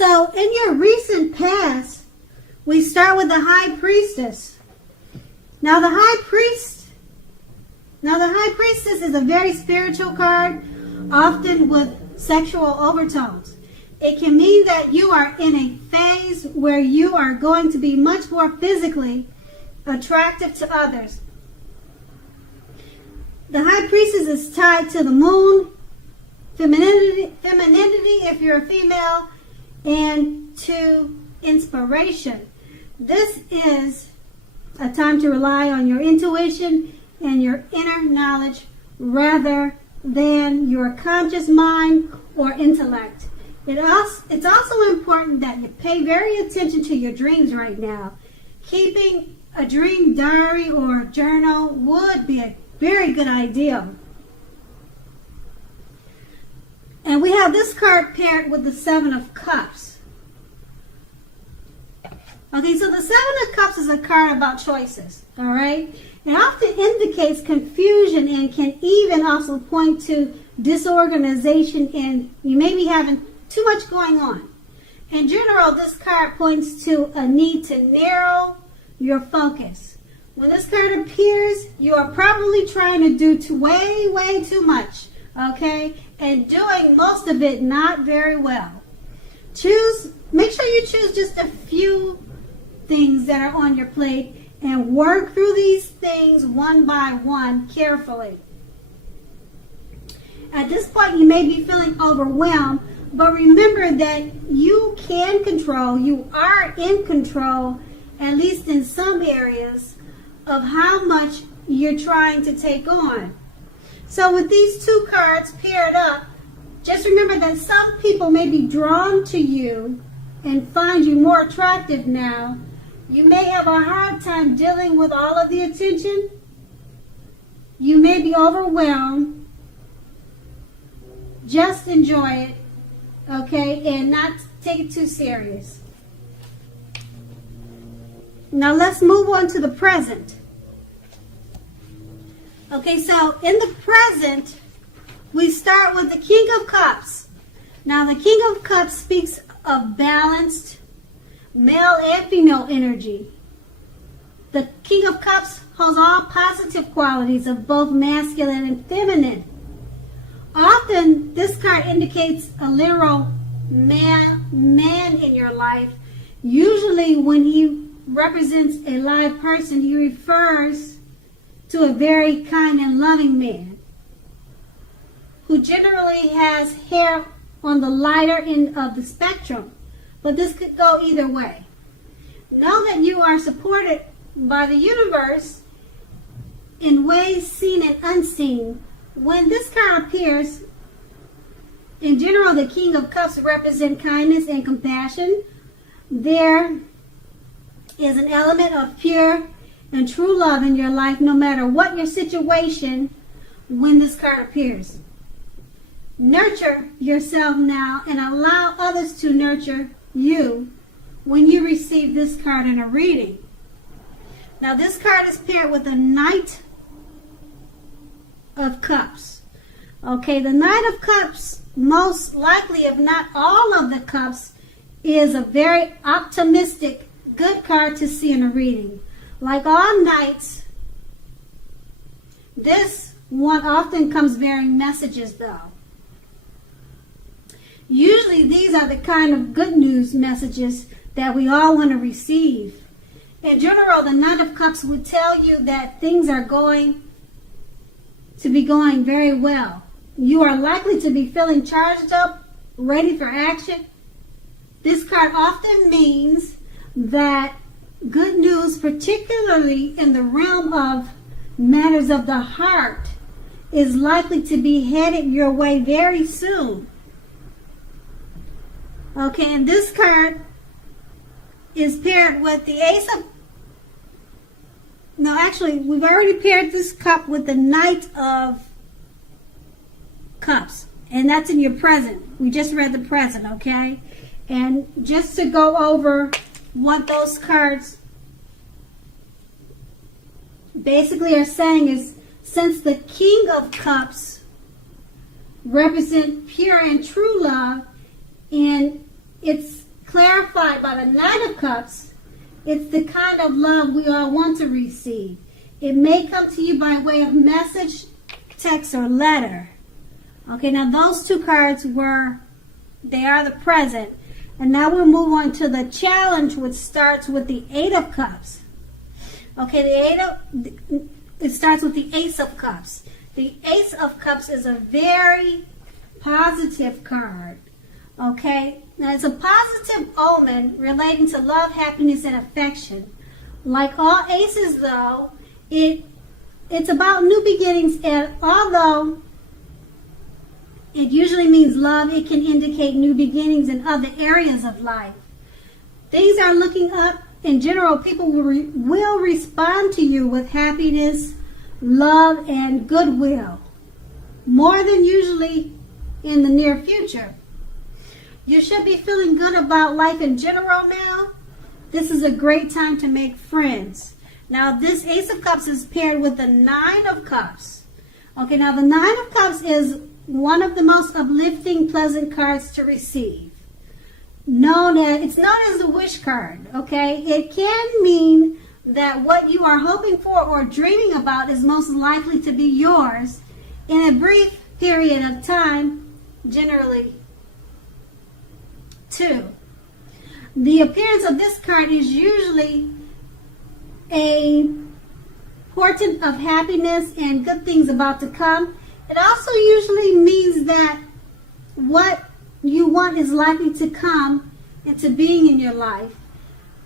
So in your recent past, we start with the High Priestess. Now the High Priestess is a very spiritual card, often with sexual overtones. It can mean that you are in a phase where you are going to be much more physically attractive to others. The High Priestess is tied to the moon, femininity if you're a female, and to inspiration. This is a time to rely on your intuition and your inner knowledge rather than your conscious mind or intellect. It's also important that you pay very attention to your dreams right now. Keeping a dream diary or journal would be a very good idea. And we have this card paired with the Seven of Cups. Okay, so the Seven of Cups is a card about choices, all right? It often indicates confusion and can even also point to disorganization, and you may be having too much going on. In general, this card points to a need to narrow your focus. When this card appears, you are probably trying to do way too much, okay? And doing most of it not very well. Make sure you choose just a few things that are on your plate and work through these things one by one carefully. At this point, you may be feeling overwhelmed, but remember that you are in control, at least in some areas, of how much you're trying to take on. So with these two cards paired up, just remember that some people may be drawn to you and find you more attractive now. You may have a hard time dealing with all of the attention. You may be overwhelmed. Just enjoy it, okay, and not take it too serious. Now let's move on to the present. Okay, so in the present, we start with the King of Cups. Now the King of Cups speaks of balanced male and female energy. The King of Cups holds all positive qualities of both masculine and feminine. Often, this card indicates a literal man in your life. Usually, when he represents a live person, he refers to a very kind and loving man who generally has hair on the lighter end of the spectrum. But this could go either way. Know that you are supported by the universe in ways seen and unseen. When this card appears, in general, the King of Cups represent kindness and compassion. There is an element of pure and true love in your life, no matter what your situation, when this card appears. Nurture yourself now and allow others to nurture you when you receive this card in a reading. Now this card is paired with the Knight of Cups. Okay, the Knight of Cups, most likely, if not all of the cups, is a very optimistic, good card to see in a reading. Like all knights, this one often comes bearing messages though. Usually these are the kind of good news messages that we all want to receive. In general, the Knight of Cups would tell you that things are going to be going very well. You are likely to be feeling charged up, ready for action. This card often means that good news, particularly in the realm of matters of the heart, is likely to be headed your way very soon. Okay, and this card is paired with the Ace of... No, actually, we've already paired this cup with the Knight of Cups. And that's in your present. We just read the present, okay? And just to go over what those cards basically are saying is, since the King of Cups represent pure and true love, and it's clarified by the Nine of Cups, it's the kind of love we all want to receive. It may come to you by way of message, text, or letter. Okay, now those two cards they are the present. And now we'll move on to the challenge, which starts with the Eight of Cups. Okay, it starts with the Ace of Cups. The Ace of Cups is a very positive card. Okay, now it's a positive omen relating to love, happiness, and affection. Like all aces, though, it's about new beginnings, and although it usually means love, it can indicate new beginnings in other areas of life. Things are looking up. In general, people will respond to you with happiness, love, and goodwill, more than usually in the near future. You should be feeling good about life in general now. This is a great time to make friends. Now, this Ace of Cups is paired with the Nine of Cups. Okay, now the Nine of Cups is one of the most uplifting, pleasant cards to receive. It's known as the wish card, okay? It can mean that what you are hoping for or dreaming about is most likely to be yours in a brief period of time, generally 2. The appearance of this card is usually a portent of happiness and good things about to come. It also usually means that what you want is likely to come into being in your life.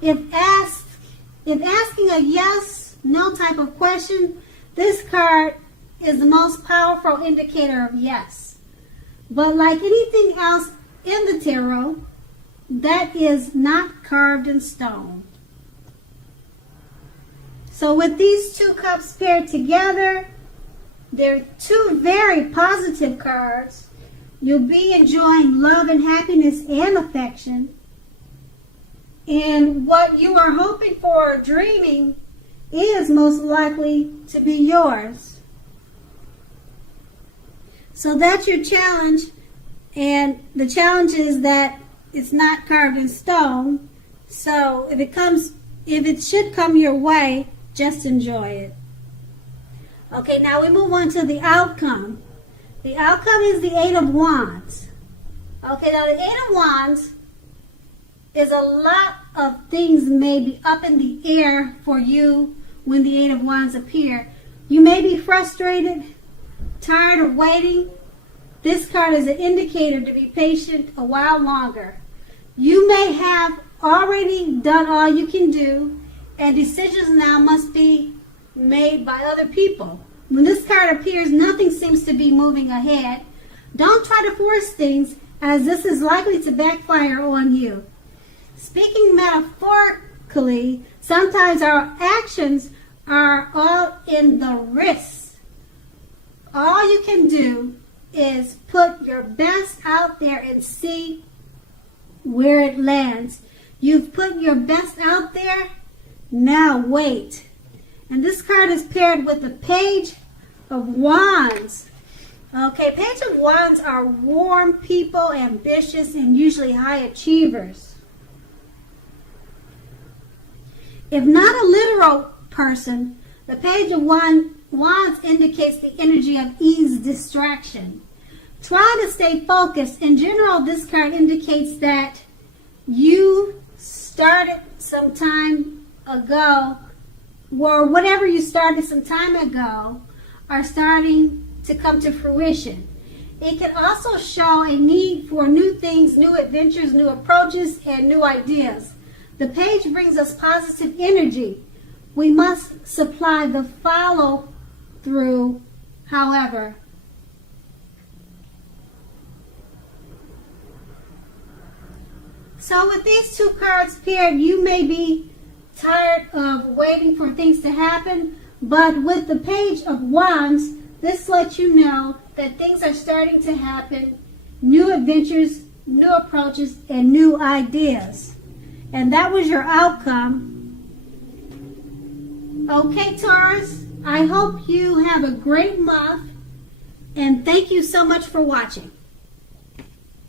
If asking a yes, no type of question, this card is the most powerful indicator of yes. But like anything else in the tarot, that is not carved in stone. So with these two cups paired together, they're two very positive cards. You'll be enjoying love and happiness and affection. And what you are hoping for or dreaming is most likely to be yours. So that's your challenge. And the challenge is that it's not carved in stone. So if it should come your way, just enjoy it. Okay, now we move on to the outcome. The outcome is the Eight of Wands. Okay, now the Eight of Wands is a lot of things may be up in the air for you when the Eight of Wands appear. You may be frustrated, tired of waiting. This card is an indicator to be patient a while longer. You may have already done all you can do, and decisions now must be made by other people. When this card appears, nothing seems to be moving ahead. Don't try to force things, as this is likely to backfire on you. Speaking metaphorically, sometimes our actions are all in the wrists. All you can do is put your best out there and see where it lands. You've put your best out there, now wait. And this card is paired with the Page of Wands. Okay, Page of Wands are warm people, ambitious, and usually high achievers. If not a literal person, the Page of Wands indicates the energy of ease, distraction. Try to stay focused. In general, this card indicates that you started some time ago, or whatever you started some time ago are starting to come to fruition. It can also show a need for new things, new adventures, new approaches, and new ideas. The page brings us positive energy. We must supply the follow through, however. So with these two cards paired, you may be tired of waiting for things to happen, but with the Page of Wands, this lets you know that things are starting to happen, new adventures, new approaches, and new ideas. And that was your outcome. Okay, Taurus, I hope you have a great month, and thank you so much for watching.